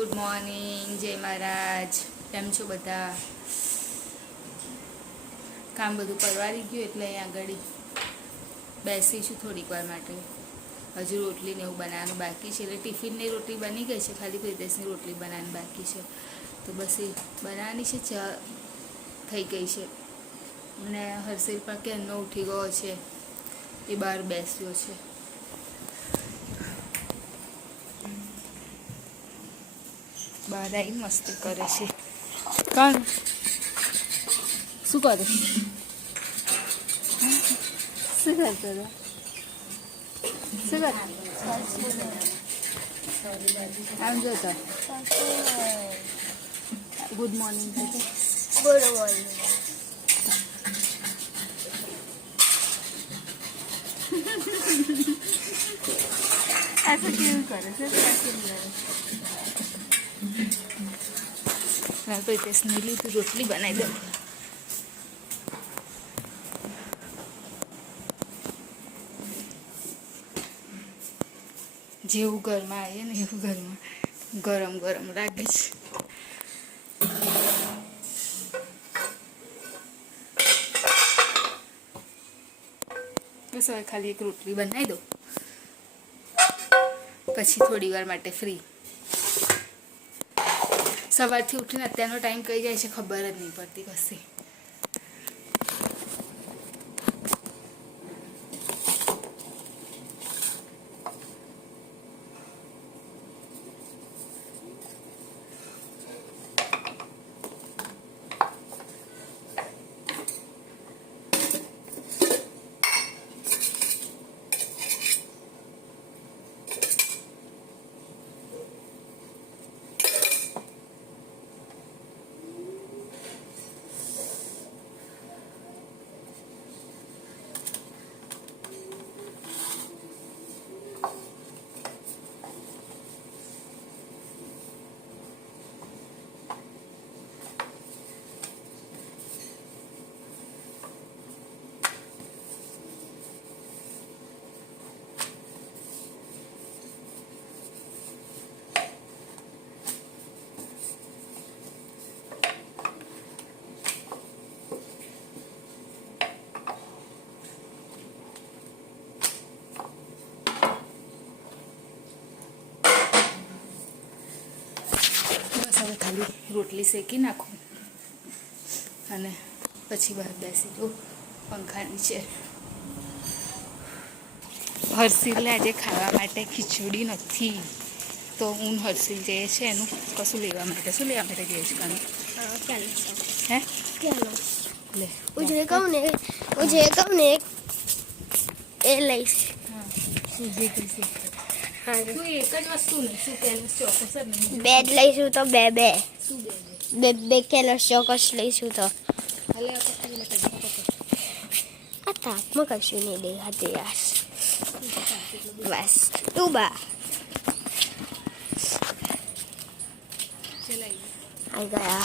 Good morning, જય મહારાજ. કેમ છો બધા? કામ બધું પરવારી ગયું એટલે અહીં આગળ બેસીશું થોડીક વાર માટે. હજુ રોટલી ને એવું બનાવવાનું બાકી છે, એટલે ટિફિનની રોટલી બની ગઈ છે, ખાલી પ્રિતેશની રોટલી બનાવવાની બાકી છે. તો બસ એ બનાવવાની છે, ચા થઈ ગઈ છે અને હર્ષિલ પણ ક્યારનો ઉઠી ગયો છે, એ બહાર બેસ્યો છે. બહાર આવી મસ્તી કરે છે. કોણ શું કરે? શું કરતો હતો? શું કર આમ જોતો ગુડ મોર્નિંગ. Good morning. ऐसा क्यों करे सर? मैं तो इतने स्नीली तो रोटली बनाई दे. જેવું ઘરમાં આવીએ ને એવું ઘરમાં ગરમ ગરમ લાગે છે. બસ હવે ખાલી એક રોટલી બનાવી દો, પછી થોડી વાર માટે ફ્રી. સવારથી ઉઠીને અત્યારનો ટાઈમ કઈ જાય છે ખબર જ નહીં પડતી કશી. હવે ખાલી રોટલી શેકી નાખું અને પછી બહાર બેસી જાઉં પંખા નીચે. હર્ષિલને આજે ખાવા માટે ખીચડી નથી, તો હું હર્ષિલ જે છે એનું કશું લેવા માટે. શું લેવા માટે જઈશ કાનું? હે લે હું જે કહું ને એ લઈશ. હા સુધી કહીશ. તું એક જ વસ્તુ નહીં, શું કેલસ ચોક્કસ જ નહીં. બે જ લઈશું તો બે શું બે કેલસ ચોક્કસ લઈશું તો. હાલે આ પકડી લે પકડ. આ તાપમાં કશું નહીં દેખાતું યાર. બસ તું બા ચલાઈ આવી ગયા.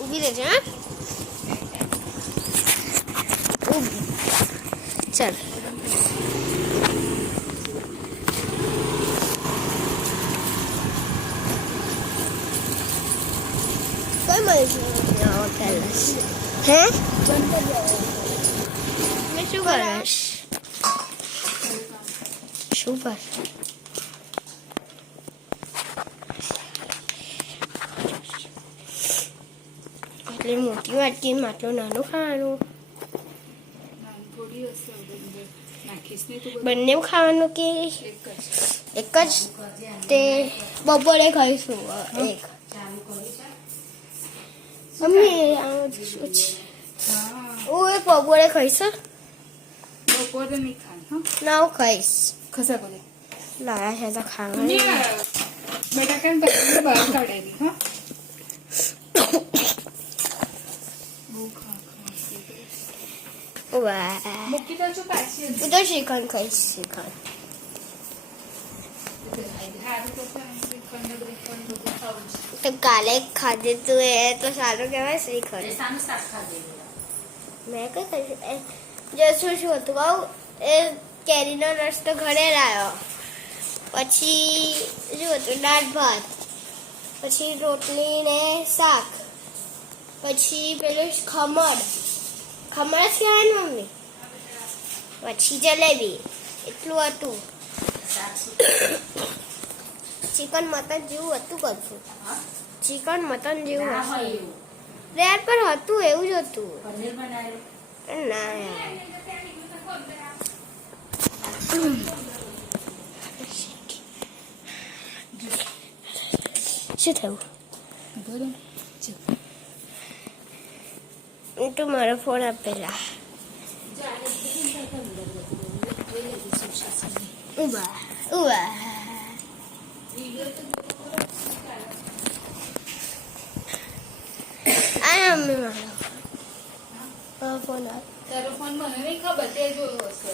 ઊભી રહેજો. હા ઊભી. ચાલ કઈ મળીશું કેલસ? હે મેં શું કરીશ? શું કર? એટલે મોટી વાટકી માટલું નાનું ખાવાનું. થોડી હશે નાખીશ નહીં તું બંને ખાવાનું કે એક જ એક જ? તે બપોરે ખાઈશું એક. મમ્મી આમ જ શું છે? હા હું એક બપોરે ખાઈશ. બપોરે નહીં ખાય. હા ના હું ખાઈશ. ખસા કરે લાયા છે તો ખાવાનું. બેટા કેમ કરી બહાર કાઢેલી? હા બહુ ખા વાહ મૂકી દઉં છું પાછી. હું તો શ્રીખંડ ખાઈશ. શ્રીખંડ તો કાલે ખાધે તું એ તો સારું કહેવાય. શ્રીખંડ મેં કઈ ખાઈશ? જો શું હતું કહું, એ કેરીનો રસ તો ઘરે લાવ્યો પછી શું હતું, દાળ ભાત, પછી રોટલી ને શાક, પછી પેલું ખમણ જ કહેવાય ને મમ્મી, પછી જલેબી, એટલું હતું. ચિકન મટન જેવું હતું કશું, ચિકન મટન જેવું હતું, રેડ પર હતું એવું જ હતું. ના શું થયું? તો મારો ફોન આપેલા ઉભા ઉભા આ મમ્મી મારો ફોન આપ. તારો ફોન મને નહીં ખબર, તે જોયો હશે.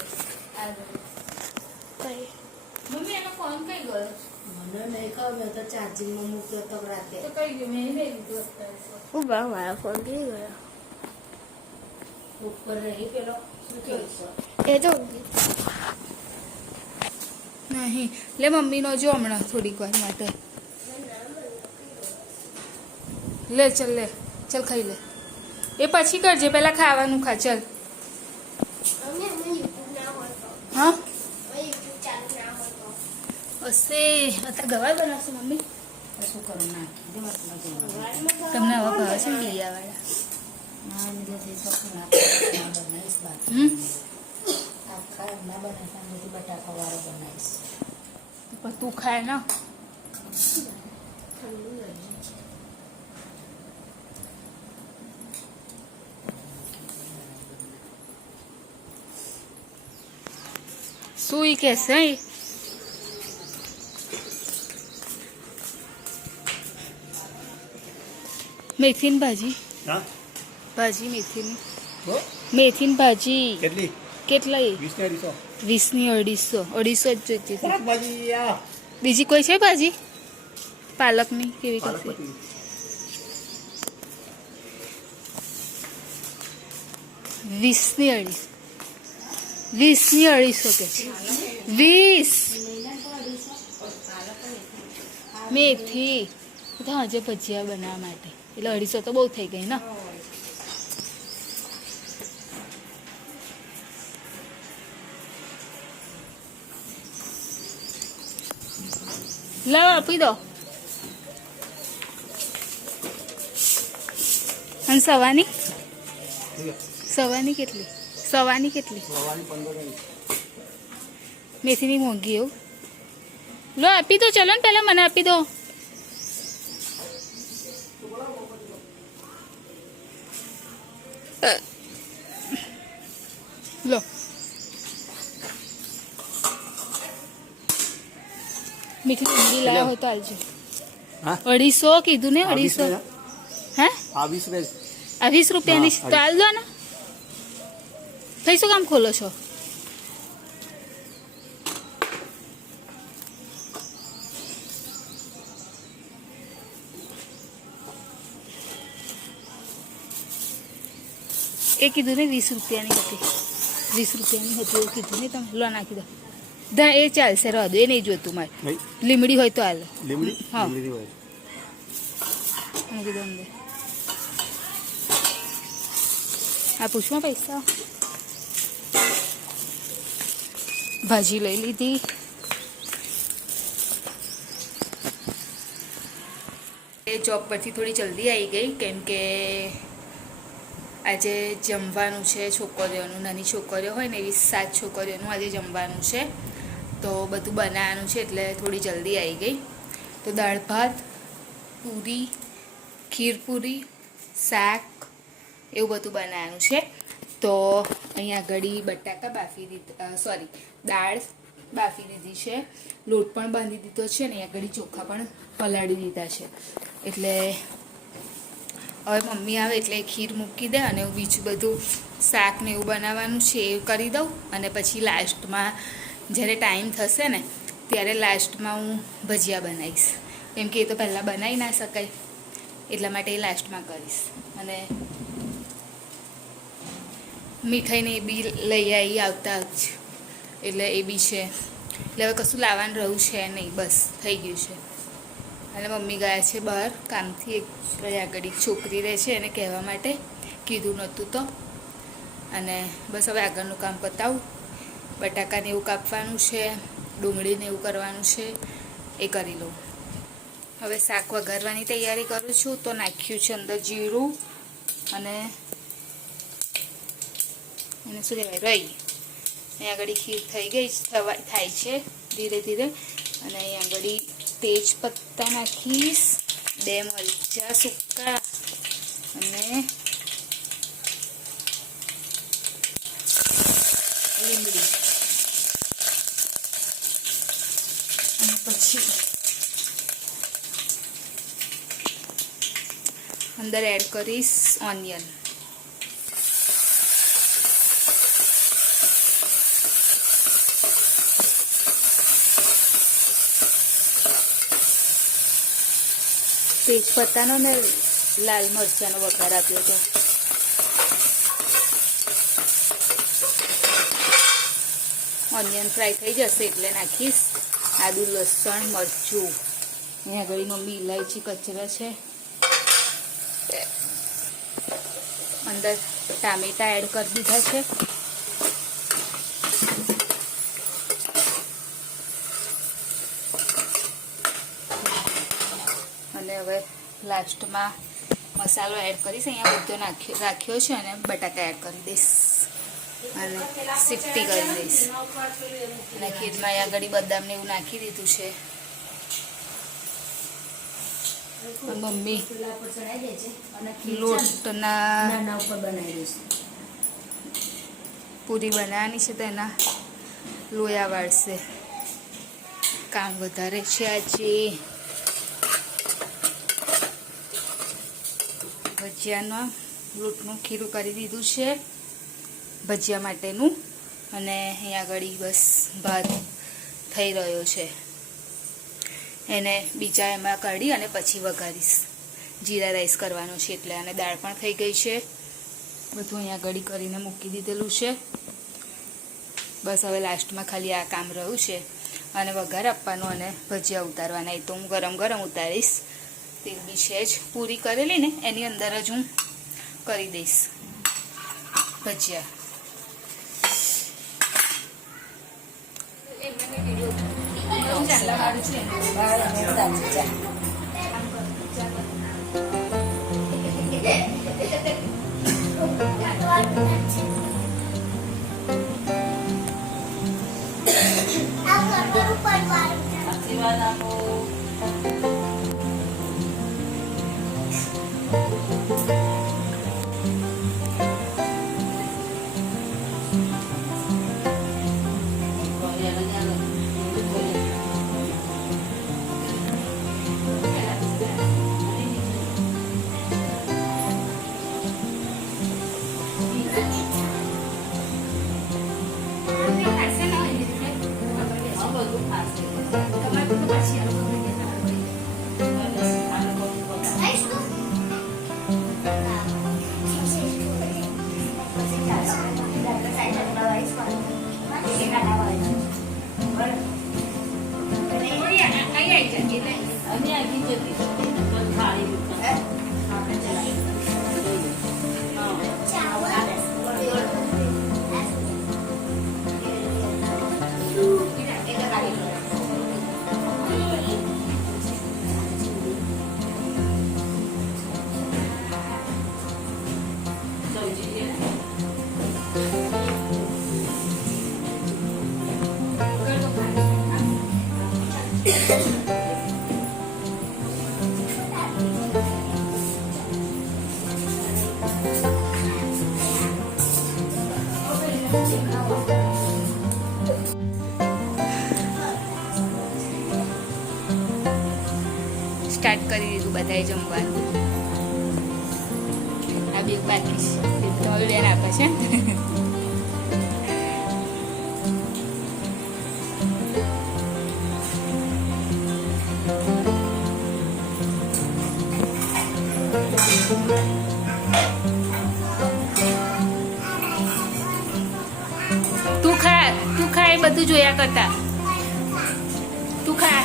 મમ્મી એનો ફોન કઈ ગયો? મને નહીં ખબર, મેં તો ચાર્જિંગમાં મૂક્યો તો રાતે. તો કઈ ગયો? મેં નહીં લીધું અત્યારે. ઉભા મારો ફોન કઈ ગયો? ઉપર રહી પેલો શું કહે એ તો નહીં લે મમ્મીનો જો હમણાં થોડીક વાર માટે લે. ચલ લે, ચલ ખાઈ લે. એ પછી કરજે, પહેલા ખાવાનું ખા. ચલ. હા હશે. અત્યારે ગવાર બનાવશે મમ્મી? શું કરું? નાખી દે મતલબ તમને આવા ભાવે છે ને લીયાવાળા? ના લીધે શકું ના બનાવીશ બાદ આખા ના બનાવીશ, આમાંથી બટાકા વાળો બનાવીશ. પણ તું ખાય ના. શું ઈ કહેશે? મેથીની ભાજી. હા ભાજી મેથીની. હો મેથીની ભાજી કેટલી? કેટલા? 20 20 ને 250. ની 250. 250 જ જોઈતી હતી. ખરાબ ભાજી આ બીજી કોઈ છે ભાજી? પાલકની કેવી પાલક કરશે? પતી. 20 ની 250. 20 ની 250 કે છે. 20 મેથી તો આજે ભજીયા બનાવવા માટે એટલે 250 તો બહુ થઈ ગઈ ને. લાવ આપી દો. અને સવાની કેટલી? સવાની કેટલી? સવારની 15 મેથીની મોંઘી એવું? લો આપી દો. ચલો ને પહેલા મને આપી દો. લો મીઠી ડુંગળી લાવ્યા હોય તો આલજો. હા 250 કીધું ને? 250. હે આ 20 રૂપિયા. આ 20 રૂપિયાની હા, તો આલ દો ને. થઈ શું કામ ખોલો છો? એ કીધું ને 20 રૂપિયાની હતી. 20 રૂપિયાની હતી એવું કીધું ને તમે. લો નાખી દો. એ ચાલશે, રહો દો. એ નહીં જોતું મારે. ભાઈ લીમડી હોય તો હાલ. લીમડી હા. લીમડી હોય. મૂકી દો અંદર. આ પૂછવા પૈસા. ભાજી લઈ લીધી. એ જોબ પરથી થોડી જલ્દી આવી ગઈ કેમ કે આજે જમવાનું છે છોકરીઓનું. નાની છોકરીઓ હોય ને એવી 7 છોકરીઓનું આજે જમવાનું છે, તો બધું બનાવવાનું છે એટલે થોડી જલ્દી આવી ગઈ. તો દાળ ભાત, પૂરી, ખીર પૂરી, શાક એવું બધું બનાવવાનું છે. તો અહીંયા ઘડી બટાકા બાફી દીધા, સોરી દાળ બાફી દીધી છે, લોટ પણ બાંધી દીધો છે ને અહીંયા ઘડી ચોખા પણ પલાળી દીધા છે. એટલે હવે મમ્મી આવે એટલે ખીર મૂકી દે અને બીજું બધું શાક ને એવું બનાવવાનું છે એ કરી દઉં. અને પછી લાસ્ટમાં જ્યારે ટાઈમ થશે ને ત્યારે લાસ્ટમાં હું ભજીયા બનાવીશ, કેમ કે એ તો પહેલાં બનાવી ના શકાય એટલા માટે એ લાસ્ટમાં કરીશ. અને મીઠાઈને એ બી લઈ આવી આવતા જ એટલે એ બી છે. એટલે હવે કશું લાવવાનું રહ્યું છે નહીં, બસ થઈ ગયું છે. અને મમ્મી ગયા છે બહાર કામથી. એક આગળ એક છોકરી રહે છે એને કહેવા માટે, કીધું નહોતું તો. અને બસ હવે આગળનું કામ પતાવું. બટાકાને એવું કાપવાનું છે, ડુંગળીને એવું કરવાનું છે, એ કરી લઉં. હવે શાક વઘારવાની તૈયારી કરું છું. તો નાખ્યું છે અંદર જીરું અને શું કહેવાય, રહી. અહીંયા આગળ ખીર થઈ ગઈ થાય છે ધીરે ધીરે. અને અહીંયા આગળ તેજ પત્તા નાખીશ, 2 મરચાં સૂકા અને લીમડી. અને પછી અંદર એડ કરીશ ઓનિયન. તેજ પત્તાનો ને લાલ મરચાંનો વઘાર આપ્યો હતો. ઓનિયન ફ્રાય થઈ જશે એટલે નાખીશ આદુ, લસણ, મરચું. અહીંયા આગળ મમ્મી ઇલાયચી કચરા છે. અંદર ટામેટા એડ કરી દીધા છે. અને હવે લાસ્ટમાં મસાલો એડ કરીશ. અહીંયા બધો રાખ્યો છે અને બટાકા એડ કરી દઈશ અને સીટી કરી દઈશ. અને ખીરમાં અહીંયા આગળ બદામને એવું નાખી દીધું છે. મમ્મી લોટના ઉપર બનાવી દઈશ. પૂરી બનાવવાની છે તો એના લોયા વાળશે. કામ વધારે છે આજે. ભજીયાનો લોટનું ખીરું કરી દીધું છે ભજીયા માટેનું. અને અહીંયા આગળ બસ ભાત થઈ રહ્યો છે. એને બીજા એમાં કાઢી અને પછી વઘારીશ. જીરા રાઈસ કરવાનો છે એટલે. અને દાળ પણ થઈ ગઈ છે. બધું અહીંયા આગળ કરીને મૂકી દીધેલું છે. બસ હવે લાસ્ટમાં ખાલી આ કામ રહ્યું છે અને વઘાર આપવાનો અને ભજીયા ઉતારવાના. એ તો હું ગરમ ગરમ ઉતારીશ. તેલ બી છે જ, પૂરી કરેલી ને એની અંદર જ હું કરી દઈશ ભજીયા. આશીર્વાદ આપો. સ્ટાર્ટ કરી દીધું બધાએ જમવાનું. આ બે બાકી છે, તમારું બેન આપે છે. તું ખા એ બધું જોયા કરતા. ખા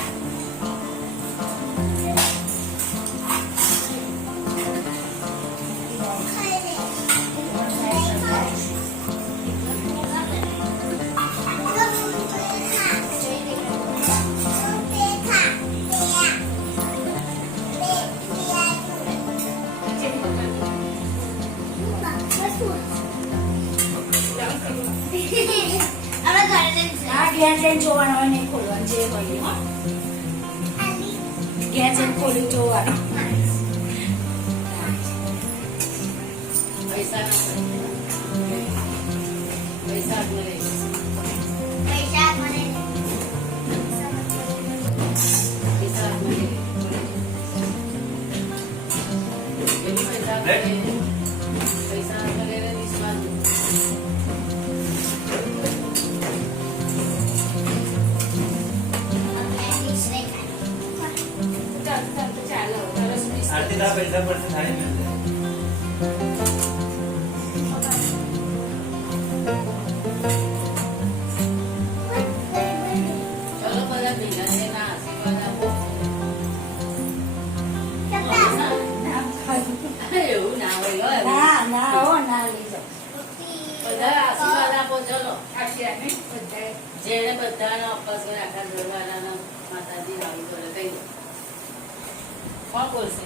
આ ઘેર જઈને જોવાનું હોય નહીં ખોલવાનું જે હોય હો ઘેર જઈને ખોલી જોવાનું आरती का पैसा पड़ता थाली में ચલો બધા ભેગા થઈને આશીર્વાદ આપો. એવું ના હોય હો. ના ના હો ના લઈ જાઓ બધા આશીર્વાદ આપો. ચલો જેને બધાનો અપવાસ કરે આખા ઘરવાળાના માતાજી આવી કરે કહી દો. કોણ બોલશે?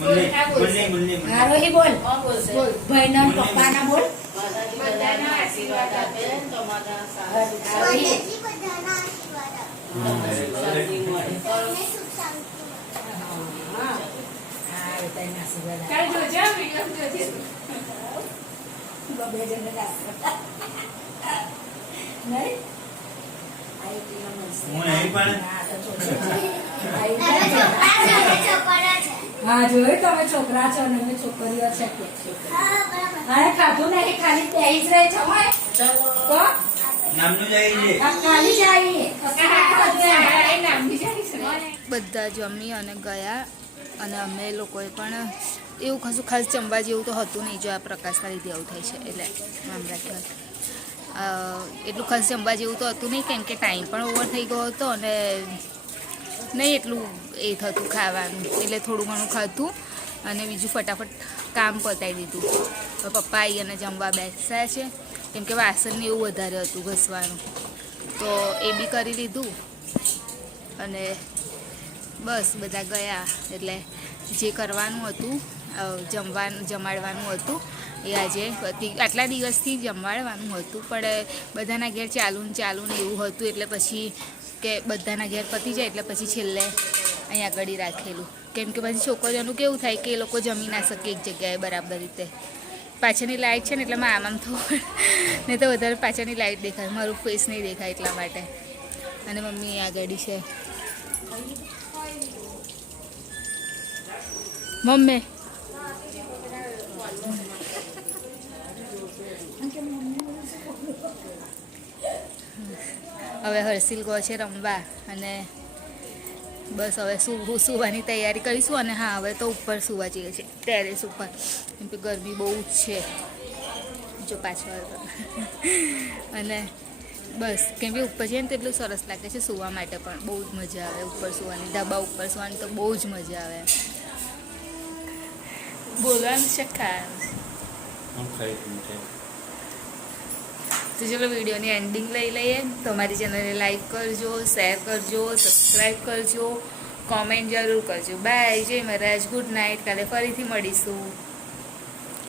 मुन्नी मुन्नी मुन्नी मुन्नी આરોહી બોલ કોણ બોલશે? ભાઈના ને પપ્પાના બોલ માતાજી બધાને આશીર્વાદ આપે તો માતા સારી તમને સુખ શાંતિ મળે. હા તને આશીર્વાદ કાલ જોજો વિડીયો જોજે. બે જણને આશીર્વાદ નહીં આઈ ટીનો મળશે હું નહીં પણ હા તો છોકરા હા જોયું તમે છોકરા છો ને અમે છોકરીઓ છે કે અરે ખાધું નહીં ખાલી બેહી જ રહે છે હોય તો નામનું જાય છે આ ખાલી જાય બધા જમી અને ગયા અને અમે લોકોએ પણ એવું કશું ખાસ જમવા જેવું તો હતું નહીં. જો આ પ્રકાશના લીધે આવું થાય છે એટલે આમ રાખ્યું એટલું ખાસ જમવા જેવું તો હતું નહીં કેમ કે ટાઈમ પણ ઓવર થઈ ગયો હતો અને નહીં એટલું એ થતું ખાવાનું એટલે થોડું ઘણું ખાધું અને બીજું ફટાફટ કામ પતાવી દીધું. હવે પપ્પા આવી અને જમવા બેસ્યા છે કેમ કે વાસણને એવું વધારે હતું ઘસવાનું તો એ બી કરી લીધું અને બસ બધા ગયા એટલે જે કરવાનું હતું જમાડવાનું હતું એ આજે આટલા દિવસથી જમાડવાનું હતું પણ બધાના ઘેર ચાલુ ને એવું હતું એટલે પછી કે બધાના ઘેર પતી જાય એટલે પછી છેલ્લે અહીંયા આગળ રાખેલું કેમ કે પછી છોકરીઓનું કેવું થાય કે એ લોકો જમી ના શકે એક જગ્યાએ બરાબર રીતે. પાછળની લાઇટ છે ને એટલે આમ તો નહીં તો વધારે પાછળની લાઇટ દેખાય મારું ફેસ નહીં દેખાય એટલા માટે. અને મમ્મી આગળ છે મમ્મી હવે હર્ષિલ ગયો છે રમવા અને બસ હવે સુવાની તૈયારી કરીશું. અને હા હવે તો ઉપર સુવા જઈએ છીએ ટેરેસ ઉપર કેમ કે ગરમી બહુ જ છે જો પાછળ અને બસ કેમ કે ઉપર જઈએ ને તો એટલું સરસ લાગે છે સુવા માટે પણ બહુ જ મજા આવે ઉપર સુવાની. ધાબા ઉપર સુવાની તો બહુ જ મજા આવે. બોલવાનું છે ખાસ हम खरीद थे તો ચલો વિડીયોની એન્ડિંગ લઈ લઈએ. તમારી ચેનલને લાઈક કરજો, શેર કરજો, સબસ્ક્રાઈબ કરજો, કોમેન્ટ જરૂર કરજો. બાય, જય મહારાજ, ગુડ નાઇટ. કાલે ફરીથી મળીશું.